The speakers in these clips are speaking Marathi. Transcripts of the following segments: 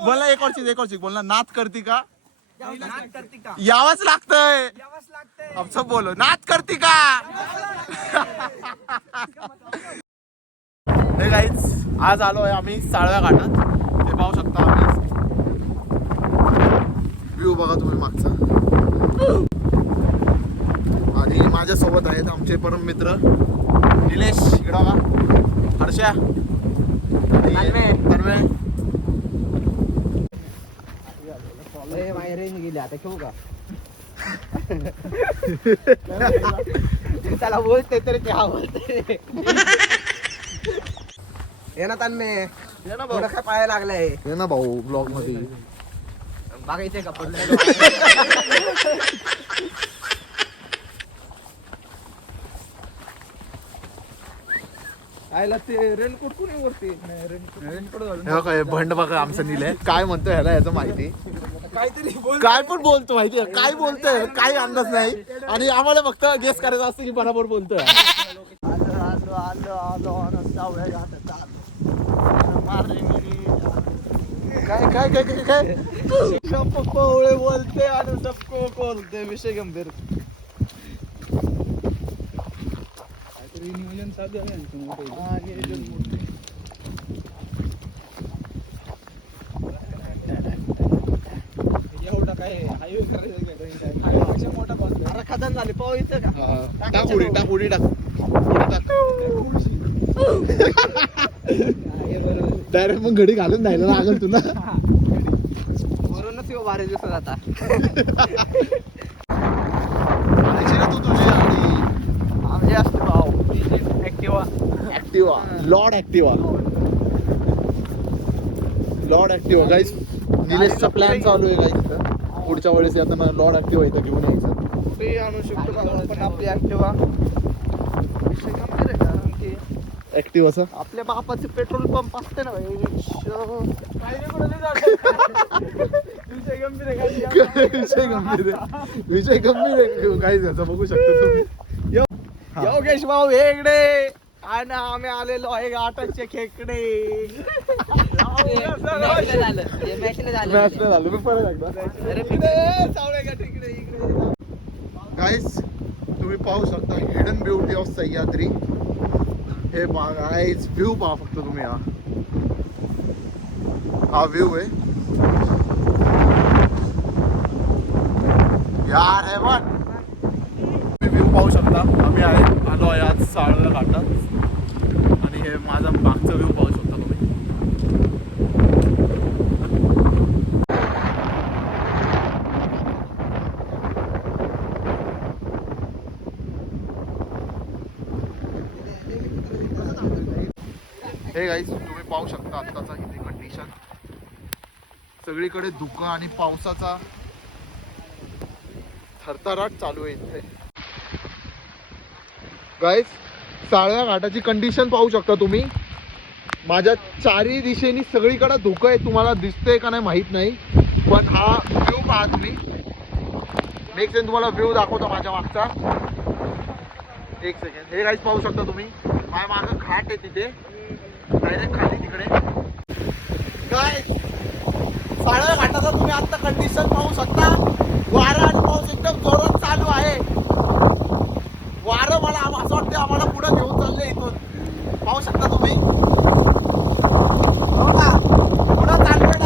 बोला एक और चीज बोलना नाच करती का यावंच लागतंय अब सब बोलो नाच करती का हे गाईज आज आलो आहे आम्ही साळव्या घाटात हे पाहू शकता आम्ही व्ह्यू बघा तुम्ही मागचा आणि माझ्यासोबत आहेत आमचे परम मित्र निलेश इकडं बघा हर्षा तन्मय गेली आता ठेवू का त्याला बोलते तरी ते हा बोलते ये ना तन्मय थोडं काय पाया लागलाय हे ना भाऊ ब्लॉग मध्ये बघायचंय का पडलं आयला ते रेनकोट कुणी वरती रेनकोट हे काय भंड बघा आमचं निलय काय म्हणतोय ह्याला याचं माहिती काहीतरी काय पण बोलतो माहितीये काय बोलतोय काही अंदाज नाही आणि आम्हाला फक्त गेस करायचं असतं की बरोबर बोलतोय काय काय काय काय काय पवळे बोलते आणि सबको बोलते विषय गंभीर नियोजन चालू आहे एवढा काय हायवे करायचं मोठा अरे खदान झाली पाव इथं का टाक उडी टाक उडी टाक डायरेक्ट मग घडी घालून जायला लागल तुला वरूनच येऊ 12 दिवसात आता तू तुझी गाडी आमचे असते भाऊ ऍक्टिवा ऍक्टिवा लॉर्ड ऍक्टिवा गाईस निलेशचा प्लॅन चालू आहे गाईस पुढच्या वेळेस येताना लॉर्ड ऍक्टिवा इथं घेऊन यायचं कुठेही आणू शकतो का आपण आपली ऍक्टिवा विषय गंभीर आहे कारण की ऍक्टिवाचा आपल्या बापाचे पेट्रोल पंप असते ना भाई विषय गंभीर आहे गाईस याचा बघू शकता तुम्ही योगेश भाऊ वेगळे आणि आम्ही आलेलो आहे घाटाचे खेकडे झालं मी परत गाईस तुम्ही पाहू शकता hidden beauty of Sahyadri hey guys view पहा फक्त तुम्ही हा व्ह्यू आहे यार है वन व्ह्यू पाहू शकता आम्ही आलो आहे आज साळव्या घाटात आणि हे माझा मागचा व्ह्यू पाहू शकता तुम्ही हे गाईस तुम्ही पाहू शकता आत्ताचा इथे कंडिशन सगळीकडे धुकं आणि पावसाचा थरथराट चालू आहे इथे गाईस साळव्या घाटाची कंडिशन पाहू शकता तुम्ही माझ्या चारी दिशेनी सगळीकडे धुकं आहे तुम्हाला दिसतंय का नाही माहित नाही पण हा व्ह्यू पहा तुम्ही नेक्स्ट टाइम तुम्हाला व्ह्यू दाखवतो माझ्या मागचा एक सेकंड हे गाईस पाहू शकता तुम्ही माझ्या मागं घाट आहे तिथे डायरेक्ट खाली तिकडे काय साळव्या घाटाचा तुम्ही आता कंडिशन पाहू शकता वारा आणि पाऊस एकदम जोरात चालू आहे वारं मला असं वाटतं आम्हाला पुढे घेऊन चालले इथून पाहू शकता तुम्ही हो का पुढं चाललं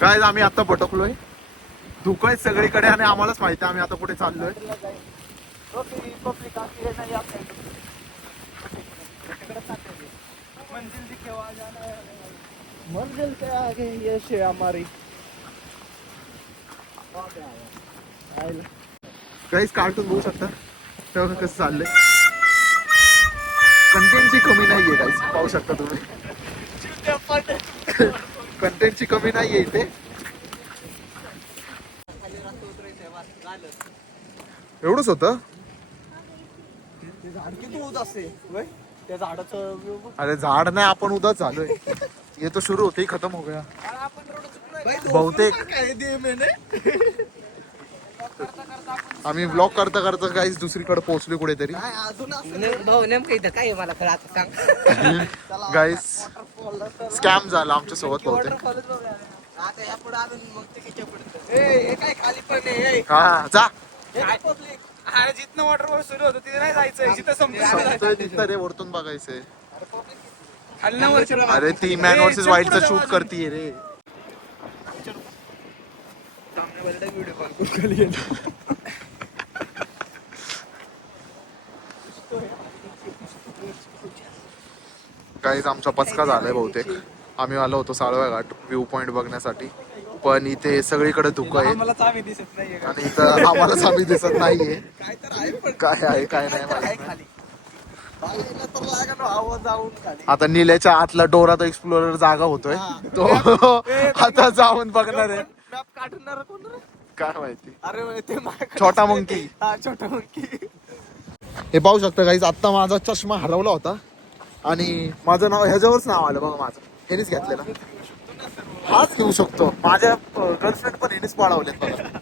काय आम्ही आता पटकलोय धुकं आहे सगळीकडे आणि आम्हालाच माहिती आहे आम्ही आता कुठे चाललोय मंजिल के आगे यश है हमारी काहीच कार्टून बघू शकता तेव्हा कसं चाललंय कंटेंटची कमी नाहीये गाईस पाहू शकता तुम्ही कंटेंटची कमी नाहीये इथे एवढंच होतं झाड किती होत असते त्या झाडाचं अरे झाड नाही आपण उदाच झालोय ये तो शुरू होते ही खत्म हो गया आपण रोड चुकलोय बहुतेक आम्ही ब्लॉग करता करता काहीच दुसरीकडे पोहोचलो कुठेतरी. भाऊ नेमकं इथं काय आहे मला खरं आता सांग. गाईस स्कॅम झाला आमच्या सोबत बहुतेक. आता या पुढे अजून मग तिकीट पडतं. हे काय खाली पण आहे. हा जा अरे जिथनं वॉटरफॉल सुरू होतो तिथे नाही जायचं, जिथं संपतं तिथं रे वरतून बघायचंय. हल्ल्यावरची अरे ती मॅन वर्सेस वाईल्डचा शूट करतीये रे. व्हिडिओ कॉल करून खाली गेलो. काहीच आमचा पचका झालाय बहुतेक. आम्ही आलो होतो साळवा घाट व्ह्यू पॉइंट बघण्यासाठी, पण इथे सगळीकडे धुकं आहे मला चावी दिसत नाहीये का? आणि इथं आम्हाला सामी दिसत नाहीये. काय तर आहे पण काय आहे काय नाही माहित नाही. खाली बाईला तर लागलं आवाज जाऊन खाली. आता निलेच्या आतला डोराचा एक्सप्लोरर जागा होतोय तो आता जाऊन बघणार आहे. मॅप काढणार कोण रे? काय माहिती. अरे ते माझ्याकडे छोटा मंकी. हा छोटा मंकी. हे पाहू शकता काहीच, आता माझा चष्मा हरवला होता आणि माझं नाव ह्याच्यावरच नाव आलं बघा माझं. हेनेच घेतलेलं. हाच घेऊ शकतो. माझ्या गर्लफ्रेंड पण हेनेच पळवलेत मला.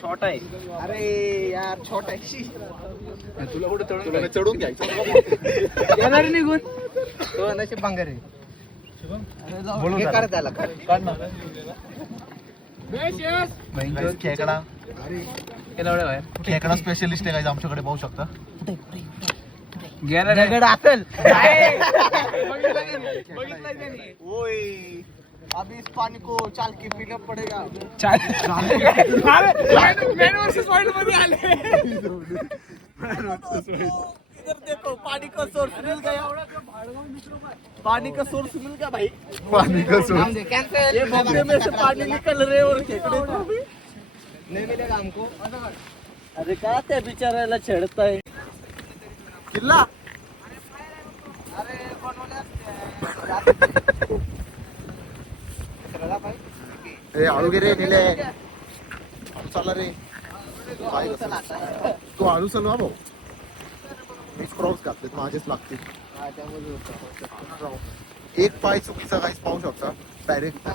छोटा आहे. अरे यार छोटा आहे. तुला कुठे चढून घ्यायचं. येणार निघून तो नशीब भांगर आहे. हे कर त्याला कर. खेकडा खेकडा स्पेशलिस्ट आहे आमच्याकडे पाहू शकता. दगड असेल. ओय अभी इस पानी को चाल के पीना पड़ेगा. मॅन वर्सेस वाइल्ड मध्ये आले. इधर देखो पानी का सोर्स मिल गया. पानी का सोर्स मिल गया भाई. पाणी कसं ये बॉम्बे में से पानी निकल रहे और खेकड़े को भी नहीं मिलेगा हमको. अरे क्या त्या बिचारायला छेडताय. किल्ला. अरे बनवले ए आळू गे रे निले. चला रे तू आळू चलवा भाऊ. मिक्स क्रॉप्स घातलेत माझेच लागतील. एक पाय चुकीचा काहीच पाहू शकता. डायरेक्ट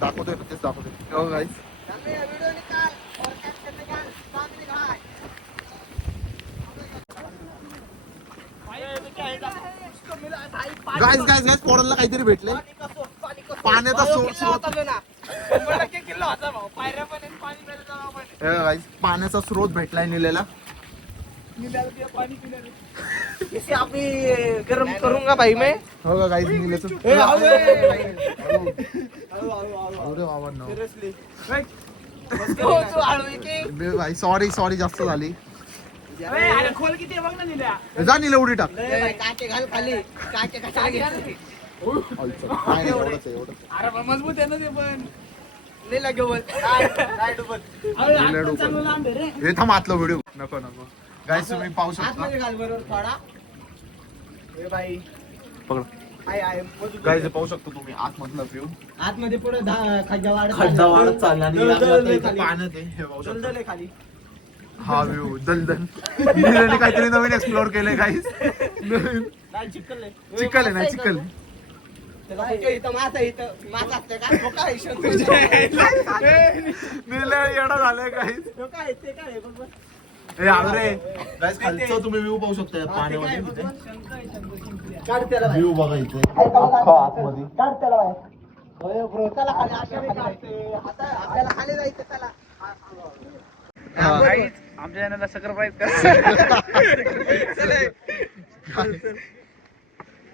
दाखवतोय ना तेच दाखवतोय. हो गाईस गाईस गाईस गाईस पोरांना काहीतरी भेटले. पाण्याचा स्रोत. गाईस पाण्याचा स्रोत भेटलाय निलेला. इसे अभी गरम करूंगा भाई मैं. हो का गाईस निलेचं. भाई सॉरी सॉरी जास्त झाली. खोल किती बघ ना निल्या. जा निले उडी टाक. काटे घाल खाली. काटे कशाला घ्यायचे. नाही एवढंच आहे एवढं. अरे मजबूत आहे ना ते पण. निला घेऊन नाही डुबत. हे थांब आतला व्हिडिओ नको नको. गाईस तुम्ही पाहू शकता. आतमध्ये घाल बरोबर थोडा. ए बाई पकड. आहे गाईस पाहू शकता तुम्ही आतमधला व्ह्यू. आतमध्ये पुढे खड्डा वाढत चालला आणि पाण्यात आहे हे पाहू शकता. दलदल आहे खाली. हा व्ह्यू दलदल. निलेने काहीतरी नवीन एक्सप्लोर केलंय गाईस. नाही चिखल आहे. चिखल आहे नाही चिखल. इथं मासा इथं मासा असते का? तो काय निले येडा झालाय गाईस. तो काय ते काय आहे बघ. हे आवरे गाईस खालचं तुम्ही व्ह्यू पाहू शकता पाण्यामध्ये तिथे. काढ त्याला व्ह्यू बघा इथे अख्खा आतमध्ये. काढ त्याला बाहेर. होय ब्रो चला खाली असे काढते. आता आपल्याला खाली जायचं चला. आमच्या चॅनलला सबस्क्राइब करा.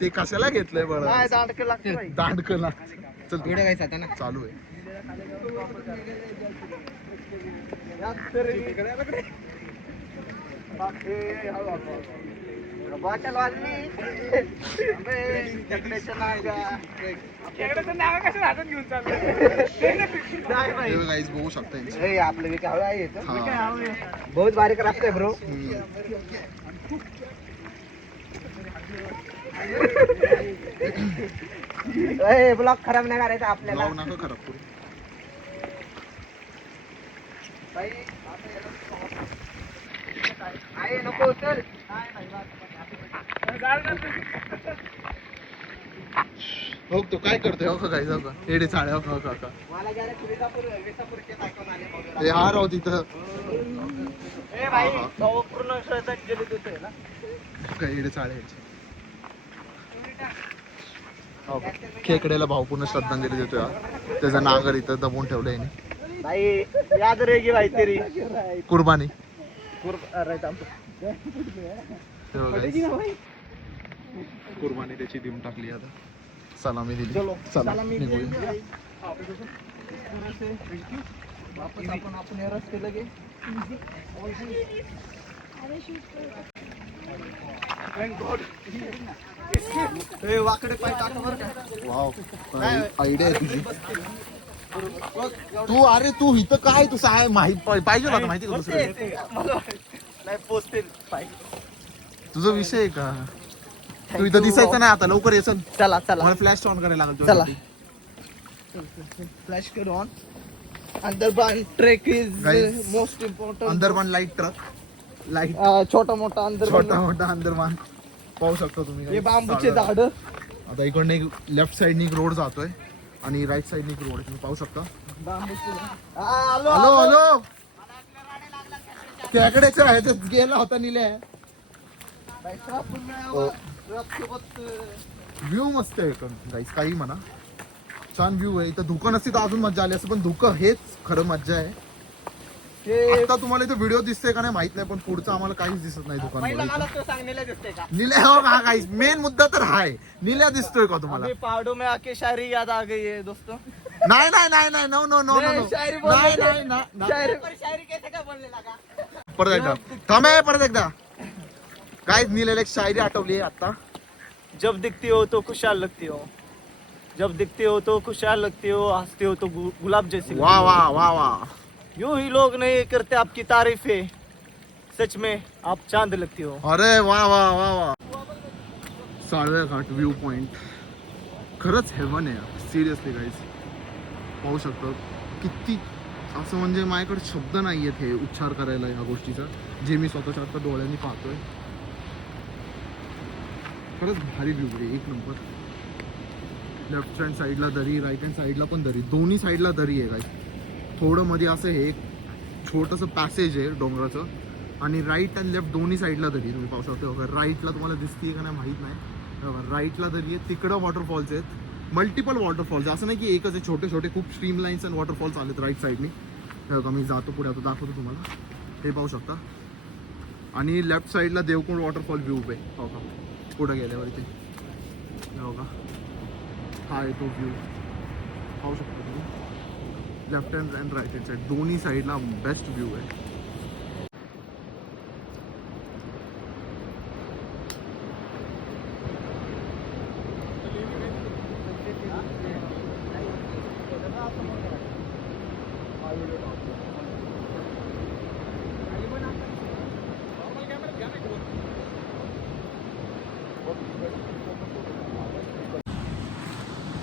ते कशाला घेतलंय बरं. नाही दांडकं लागते बाई. दांडकं लागते. चल व्हिडिओ घ्यायचा होता ना. चालू आहे. बॉटल वाजली. खेकड्याच्या नागा. खेकड्याच्या नागा कशा हातात घेऊन चाललं. हे गाईस बघू शकता यांची. ए आपलं विका हवा आहे इथं. हा. बहुत बारीक रास्ता है ब्रो. ए ब्लॉक खराब नाही करायचा आपल्याला. ब्लॉग नका खराब करू. बाई, आहे नको चल. हो तो काय करतोय हो का काय जाऊ का एडे चाळे हो का का ते हा राव तिथं पूर्ण श्रद्धांजली देतोय ना. काय एडे चाळे हो का? खेकड्याला भाऊ पूर्ण श्रद्धांजली देतोय हा. त्याचा नांगर इथं दबवून ठेवलंय भाई याद रहेगी भाई तेरी कुर्बानी अरे हे बघा. कुर्बानी त्याची देऊन टाकली आता सलामी दिली चला निघूया. वापस आपण या रस्ते लगे वाकडे पाय टाका बरं का. वाव आयडिया आहे तुझी. तू अरे तू इथं काय तू काय माहित पाहिजे होता माहिती का दुसरं नाही पोचतील पाय. तुझा विषय आहे का तू इथं दिसायचं नाही आता लवकर येसन. चला चला मला फ्लॅश ऑन करायला लागेल चला. तुझ्यासाठी. फ्लॅश करू ऑन. अंदरबान trek is Guys, most important. अंदरबान लाईट ट्रक लाईट छोटा मोठा छोटा मोठा अंदरबान पाहू शकता तुम्ही हे guys. बांबूचे झाड. आता इकडनं एक लेफ्ट साइडनी एक रोड जातोय आणि राईट साइडनी एक रोड आहे तुम्ही पाहू शकता. आलो हॅलो हॅलो खेकड्याच्या ह्याच्यात गेला होता निल्या. व्ह्यू मस्त आहे गाईस काही म्हणा छान व्ह्यू आहे इथं. धुकं नसती तर अजून मजा आली असं पण धुकं हेच खरं मज्जा आहे. आता तुम्हाला इथं व्हिडिओ दिसतोय का नाही माहित नाही पण पुढचं आम्हाला काहीच दिसत नाही दुकान. निल्या हो का गाईस मेन मुद्दा तर हाय निल्या दिसतोय का तुम्हाला. पहाड़ों में आके शायरी याद आ गई है दोस्तों. नाही नाही नाही नाही नो नो नो नो शायरी नाही नाही ना शायरी कैसे काय बोलने लगा. परत एकदा थांबे परत एकदा काय निलेला एक शायरी आठवली आहे आता. जब दिखती हो तो खुशहाल लगती हो. जब दिखते हो तो खुशहाल लगते हो. हंसते हो तो गुलाब जैसी. वाह वाह वाह वाह. यूं ही लोग नहीं करते आपकी तारीफें. सच में आप चांद लगती हो. अरे वाह वाह वाह वाह. साळवे घाट व्ह्यू पॉइंट खरंच हेवन आहे सिरियसली गाईज. पाहू शकतो किती असं म्हणजे माझ्याकडे शब्द नाही आहेत हे उच्चार करायला ह्या गोष्टीचा जे मी स्वतःच्या आता डोळ्यांनी पाहतोय. खरंच भारी व्ह्यू आहे एक नंबर. लेफ्ट हँड साईडला दरी राईट हँड साईडला पण दरी दोन्ही साईडला दरी आहे गाईज. थोडं मध्ये असं हे एक छोटंसं पॅसेज आहे डोंगराचं आणि राईट अँड लेफ्ट दोन्ही साईडला दरी तुम्ही पाहू शकता. बघा राईटला तुम्हाला दिसतीये का नाही माहीत नाही. राईटला दरी आहे तिकडं वॉटरफॉल्स आहेत. मल्टिपल वॉटरफॉल्स असं नाही की एकच आहे. छोटे छोटे खूप स्ट्रीम लाईन्स आणि वॉटरफॉल्स आलेत राईट साईडनी. हे बघा मी जातो पुढे आता दाखवतो तुम्हाला हे पाहू शकता. आणि लेफ्ट साईडला देवकुंड वॉटरफॉल व्ह्यू आहे हो का पुढे गेल्यावर इथे हे बघा हा आहे तो व्ह्यू पाहू शकता तुम्ही. Left hand and right hand side दोन्ही साईडला बेस्ट व्ह्यू आहे.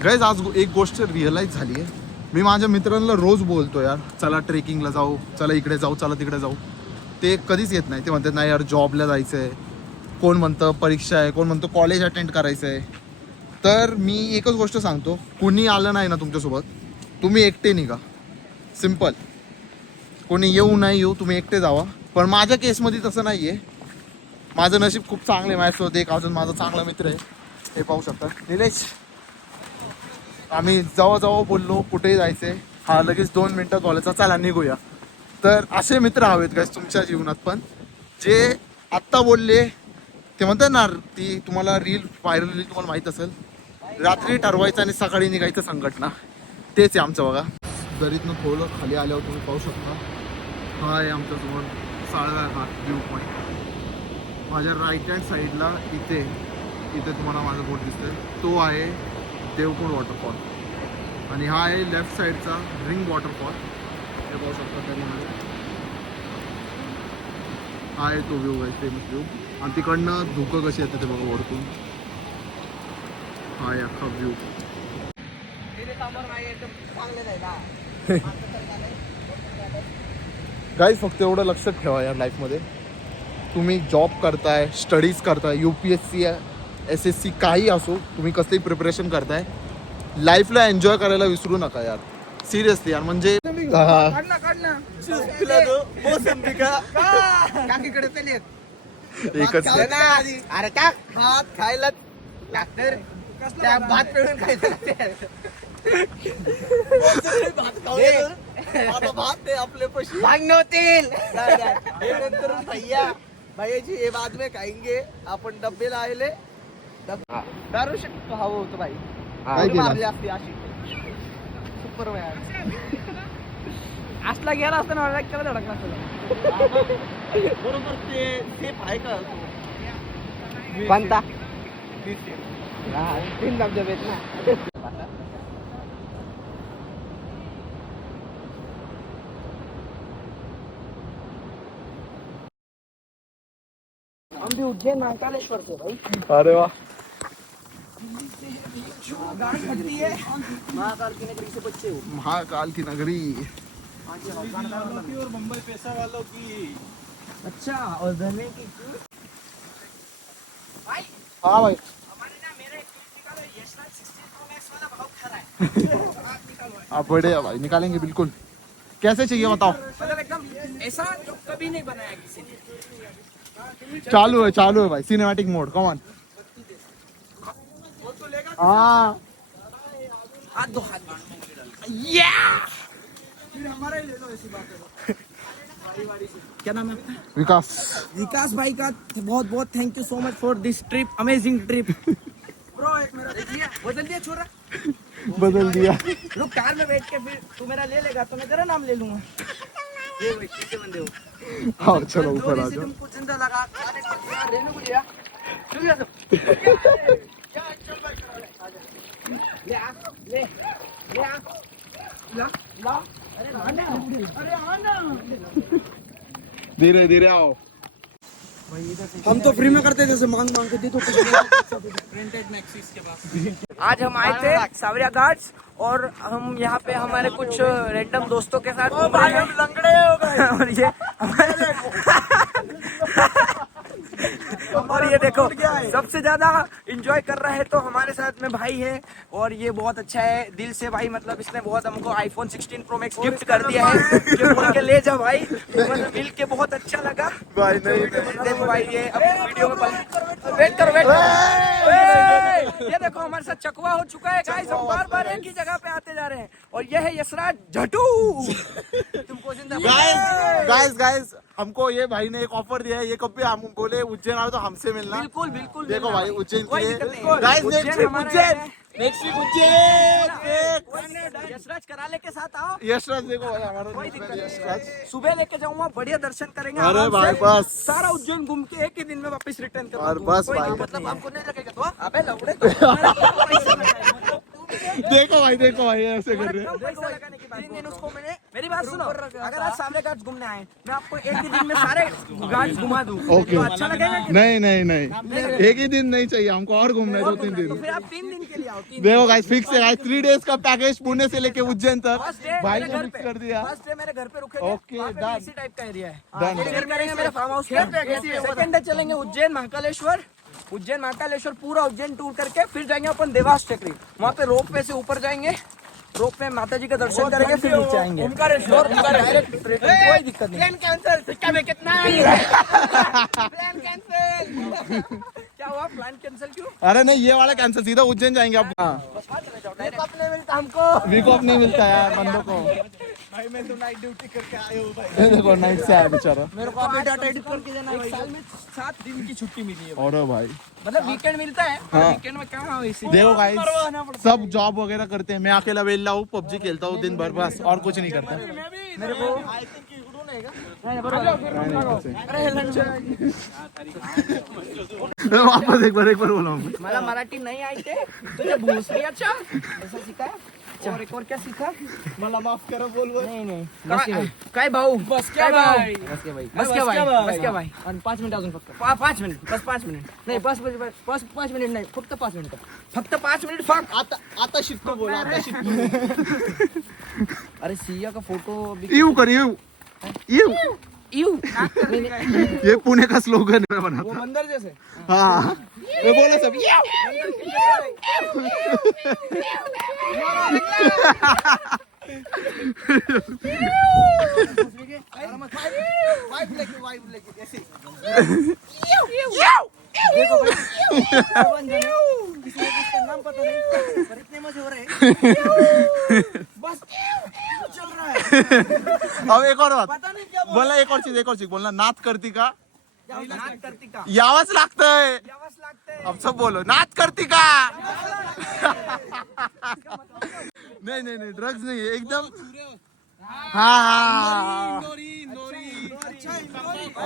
गाईज आज एक गोष्ट रिअलाइज झाली आहे. मी माझ्या मित्रांना रोज बोलतो यार चला ट्रेकिंगला जाऊ चला इकडे जाऊ चला तिकडे जाऊ. ते कधीच येत नाही. ते म्हणतात नाही यार जॉबला जायचं आहे. कोण म्हणतं परीक्षा आहे कोण म्हणतं कॉलेज अटेंड करायचं आहे. तर मी एकच गोष्ट सांगतो कुणी आलं नाही ना तुमच्यासोबत तुम्ही एकटे निघा. सिम्पल. कोणी येऊ नाही येऊ तुम्ही एकटे जावा. पण माझ्या केसमध्ये तसं नाही आहे. माझं नशीब खूप चांगलं आहे. माझ्यासोबत एक अजून माझा चांगला मित्र आहे हे पाहू शकता निलेश. आम्ही जवळ बोललो कुठेही जायचंय हा लगेच 2 मिनिटं कॉलेजचा चला निघूया. तर असे मित्र हवेत काय तुमच्या जीवनात पण जे आत्ता बोलले ते म्हणतात ना ती तुम्हाला रील व्हायरल रील तुम्हाला माहीत असेल रात्री ठरवायचं आणि सकाळी निघायचं संघटना तेच आहे आमचं. बघा दरीतनं थोडं खाली आल्यावर तुम्ही पाहू शकता हा आहे आमच्यासमोर साळवा घाट व्ह्यू पॉईंट. माझ्या राईट हँड साईडला इथे तुम्हाला माझा बोट दिसतोय तो आहे देवकुंड वॉटरफॉल आणि हा आहे लेफ्ट साईडचा रिंग वॉटरफॉल हे पाहू शकता त्यामध्ये. हा आहे तो व्ह्यू आहे फेमस व्ह्यू आणि तिकडनं धुकं कशी येते ते बघा वरतून. हा आहे अख्खा व्ह्यू. गाईज फक्त एवढं लक्षात ठेवा यार लाईफमध्ये तुम्ही जॉब करताय स्टडीज करताय UPSC SSC काही असो, तुम्ही कसंही प्रिपरेशन करताय, लाईफला एन्जॉय करायला विसरू नका यार, सिरियसली यार. म्हणजे हा. एकच अरे टाक भात खायला टाकतर त्या भात पिळून खायचं भात ते आपले पैसे भांग होतील नंतर भैया जी ये बाद में खाएंगे. आपण डब्बे लावले दारू शकतो हवं होतं भाई. काय केलं? मारली असती अशी सुपर भाई असला गेला असताना मला केला धडकला असता. बरोबर ते सेफ आहे का कोणता 3 धबधबे आहेत ना. हम भी उज्जैन महाकालेश्वर से भाई. अरे वा. महाकाल की नगरी से बच्चे हो. महाकाल की नगरी. और बम्बई पैसा वालों की. अच्छा और धरने की भाई. हाँ भाई. हमारे ना मेरा यशराज 16 Pro Max वाला बहुत खरा है. आप बढ़िया भाई, निकालेंगे बिल्कुल. कैसे चाहिए बताओ. मतलब एकदम ऐसा जो कभी नहीं बनाया किसी ने. चालू है भाई, सिनेमैटिक मोड. Come on. हाँ हाथ दो हाथ. फिर हमारा ही ले लो ऐसी बात है. क्या नाम है आपका? विकास. विकास भाई का बहुत बहुत thank you so much for this trip, amazing trip. Bro एक मेरा देख लिया, बदल दिया छोरा. बदल दिया. रुक कार में बैठ के फिर तू मेरा ले लेगा तो मैं तेरा नाम ले लूंगा. ये भाई कितने बंदे हो. हाँ चलो ऊपर आ से जाओ. तुमको जिंदा लगा खाने को दिया, रहने को दिया. चल जा ले आ ले ले आ ला ला. अरे आना, अरे आना. धीरे धीरे आओ. हम तो फ्री में करते थे, मांग मांग के दे तो प्रिंटेड मैक्सिस के पास. आज हम आए थे सावरिया घाट्स और हम यहाँ पे हमारे कुछ रैंडम दोस्तों के साथ घूम रहे हैं. लंगड़े हो गए. और ये और ये देखो सबसे ज्यादा एंजॉय कर रहा है तो हमारे साथ में भाई है. और ये बहुत अच्छा है दिल से भाई, मतलब इसने बहुत हमको iPhone 16 Pro Max गिफ्ट कर दिया है कि बोल के ले जा भाई. मतलब मिल के बहुत अच्छा लगा भाई नहीं. देखो भाई. ये अब वीडियो में वेट करो. ये देखो हमारे साथ चकवा हो चुका है गाइस. हम बार बार एक ही जगह पे आते जा रहे हैं. और ये है यशराज झटू. तुमको जिंदा गाइस हमको ये भाई ने एक ऑफर दिया है. ये कब भी हम बोले उज्जैन आओ तो हमसे मिलना. बिल्कुल बिल्कुल. देखो भाई उज्जैन कोई के दिक्कत नहीं. Guys next week Ujjain Yashraj Karale के साथ आओ. यशराज देखो भाई हमारा कोई दिक्कत नहीं. यशराज. सुबह लेके जाऊंगा, बढ़िया दर्शन करेंगे. अरे आराम भाई से. बस. सारा उज्जैन घूम के एक ही दिन में वापस रिटर्न कर और बस भाई. मतलब हमको नहीं लगेगा तो. अबे लौड़े तो हमारा क्या पैसा लगाएगा? देखो भाई ऐसे कर रहे हैं. पैसा लगाने की बात. 3 दिन उसको मैंने, मेरी बात सुनो, अगर आप सामने घाट घूमने आए मैं आपको एक ही दिन में सारे घाट घुमा दूं ओके. तो अच्छा लगेगा कि नहीं एक ही दिन नहीं चाहिए हमको, और घूमना है 2-3 तो दिन. फिर आप 3 दिन के लिए आओ. 3 देखो गाइस फिक्स है गाइस. 3 डेज का पैकेज पुणे से लेके उज्जैन तक फर्स्ट डे भाई मेरे ने घर फिक्स पे, कर दिया. फर्स्ट डे मेरे घर पे रुकेंगे. ओके, वहाँ पे done. इसी टाइप का एरिया है. Done, मेरे done. घर में रहेंगे, मेरे फार्म हाउस पे. सेकंड डे चलेंगे उज्जैन महाकालेश्वर. उज्जैन महाकालेश्वर पूरा उज्जैन टूर करके फिर जाएंगे अपन देवास टेकरी. वहाँ पे रोप वे से ऊपर जाएंगे. रोप में माता जी का दर्शन करेंगे फिर नीचे आएंगे. डायरेक्ट कोई दिक्कत नहीं. Plan cancel. सिक्का में कितना प्लान कैंसिल. क्या हुआ? प्लान कैंसिल क्यों? अरे नहीं ये वाला कैंसिल, सीधा उज्जैन जाएंगे आप. नहीं मिलता हमको. वीक ऑफ नहीं मिलता यार बंदों को. भाई मैं तो नाइट ड्यूटी करके आया हूँ भाई. ये देखो नाइट से आया बेचारा. मेरे को अभी डाटा एडिट करके देना है. साल में 7 दिन की छुट्टी मिली है. और भाई मतलब वीकेंड मिलता है. हाँ. वीकेंड में कहाँ वैसे. देखो गाइस सब जॉब वगैरह करते हैं. मैं अकेला वेला हूँ, पबजी खेलता हूँ दिन भर, बस और कुछ नहीं करता. मेरे को वापस एक बार बोला हूँ. मला मराठी नहीं आई थे तुझे भोसडी. अच्छा ऐसा सीखा है. और एक और क्या सीखा? मला माफ करा बोल. नहीं काय भाऊ. बस क्या भाई. बस क्या भाई. आणि 5 मिनिट अजून फक्त. 5 मिनिट. बस 5 मिनिट नाही. बस 5 मिनिट नाही. फक्त 5 मिनिट. फक्त 5 मिनिट. फक्त आता शिकतो बोल. आता शिकतो. अरे सिया का फोटो येऊ कर येऊ. यू ये पुणे का स्लोगन है बना वो बंदर जैसे हाँ ये बोला सब नाम पता नहीं पर इतने मजे हो रहे हैं बस चल रहा है अब एक और बात पता नहीं क्या बोलना एक और चीज बोलना नाच करती का नाच करती का यावंच लागतंय यावंच लागतंय अब सब बोलो नाच करती का नहीं नहीं नहीं ड्रग्स नहीं है एकदम हाँ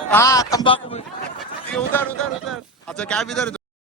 हाँ तंबाकू उधर उधर उधर अच्छा क्या इधर